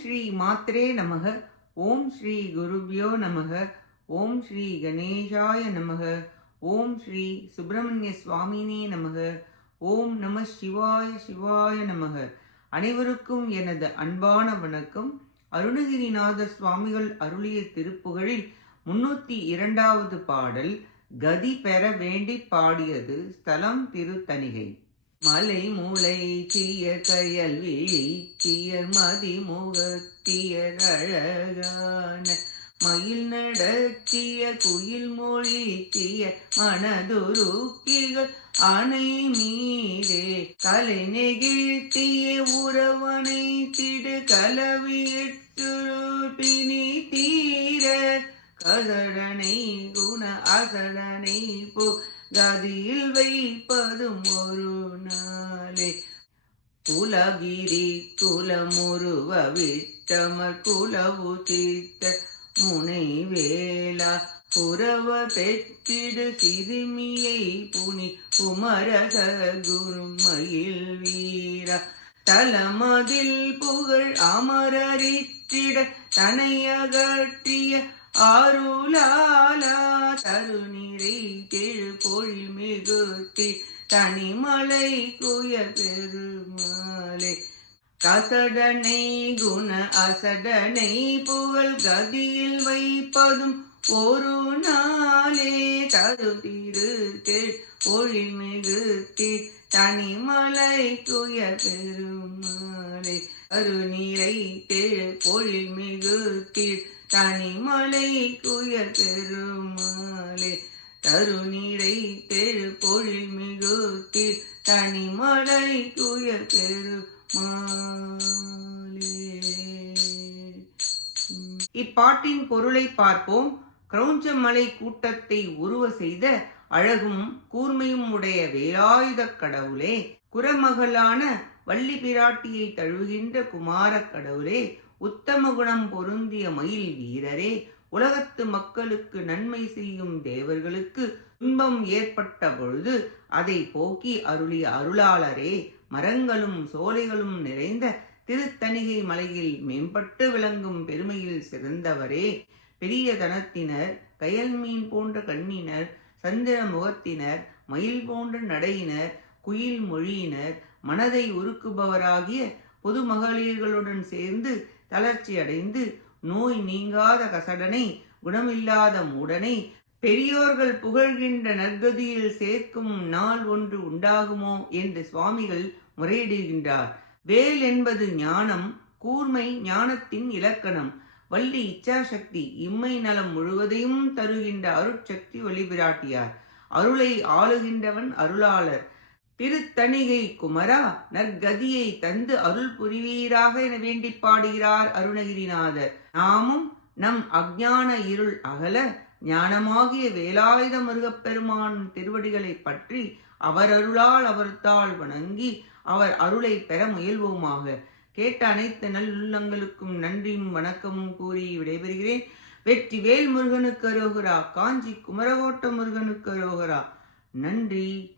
ஸ்ரீ மாத்ரே நமக. ஓம் ஸ்ரீ குருபியோ நமக. ஓம் ஸ்ரீ கணேஷாய நமக. ஓம் ஸ்ரீ சுப்பிரமணிய சுவாமினே நமக. ஓம் நம சிவாய சிவாய நமக. அனைவருக்கும் எனது அன்பான வணக்கம். அருணகிரிநாத சுவாமிகள் அருளிய திருப்புகழில் முன்னூத்தி இரண்டாவது பாடல் கதி பெற வேண்டி பாடியது ஸ்தலம் திருத்தணிகை. மலை மூளை சிய கயல் வீழ்ச்சியர் மதிமுகத்தியர் அழகான மயில் நடத்திய குயில் மொழித்திய மனதுருக்கிகள் அணை மீதே கலை நெகிழ்த்திய உறவனை திடு கலவியிட்டு பிணி தீர கதடனை குண அசடனை போ கதியில் வைத்த வரும் ஒரு நாளே குலகிரி குலமுருவ விட்டமர் குலவு தீர்த்த முனை வேளா புறவ பெற்றிடு சிறுமியை புனி குமரச குருமயில் வீரா. தலமதில் புகழ் அமரரிற்றிட தனையகற்றிய ஆருலாலா தருநிறை கெழு பொழில் மிகுத்தி தனிமலை குய பெருமாளே கசடனை குண அசடனை புகழ் கதியில் வைப்பதும் ஒரு நாளே. தருதிரு கெழ் பொழில் மிகுத்தி தனிமலை குய பெருமாளே அருநீரை தேழ் பொழிமிகு தீர் தனிமலை குய பெருமாளே தருநீரை தேழ் பொழில் தனிமலை தூய பெருமாளே. இப்பாட்டின் பொருளை பார்ப்போம். கிரௌஞ்சமலை கூட்டத்தை உருவ செய்த அழகும் கூர்மையும் உடைய வேலாயுதக் கடவுளே. குரமகளான வள்ளி பிராட்டியை தழுவுகின்ற குமாரக் கடவுளே உத்தம குணம் பொருந்திய மயில் வீரரே உலகத்து மக்களுக்கு நன்மை செய்யும் தேவர்களுக்கு துன்பம் ஏற்பட்ட பொழுது அதை போக்கி அருளிய அருளாளரே மரங்களும் சோலைகளும் நிறைந்த திருத்தணிகை மலையில் மேம்பட்டு விளங்கும் பெருமையில் சிறந்தவரே. பெரிய தனத்தினர் கயல் மீன் போன்ற கண்ணினர் சந்திர முகத்தினர் மயில் போன்ற நடையினர் குயில் மொழியினர் மனதை உருக்குபவராகிய பொது மகளிர்களுடன் சேர்ந்து தளர்ச்சி அடைந்து நோய் நீங்காத கசடனை குணமில்லாத மூடனை பெரியோர்கள் புகழ்கின்ற நற்கதியில் சேர்க்கும் நாள் ஒன்று உண்டாகுமோ என்று சுவாமிகள் முறையிடுகின்றார். வேல் என்பது ஞானம் கூர்மை ஞானத்தின் இலக்கணம். வள்ளி இச்சாசக்தி இம்மை நலம் முழுவதையும் தருகின்ற அருட்சக்தி வழிபிராட்டியார். அருளை ஆளுகின்றவன் அருளாளர். திருத்தணிகை குமரா நற்கதியை தந்து அருள் புரிவீராக என வேண்டி பாடுகிறார் அருணகிரிநாதர். நாமும் நம் அஜான இருள் அகல ஞானமாகிய வேலாயுத முருகப்பெருமான் திருவடிகளை பற்றி அவர் அருளால் அவர்த்தால் வணங்கி அவர் அருளை பெற முயல்வோமாக. கேட்ட அனைத்து நல்லுள்ளங்களுக்கும் நன்றியும் வணக்கமும் கூறி விடைபெறுகிறேன். வெற்றி வேல் முருகனுக்கு அரோகரா காஞ்சி குமரகோட்ட முருகனுக்கு அரோகரா. நன்றி.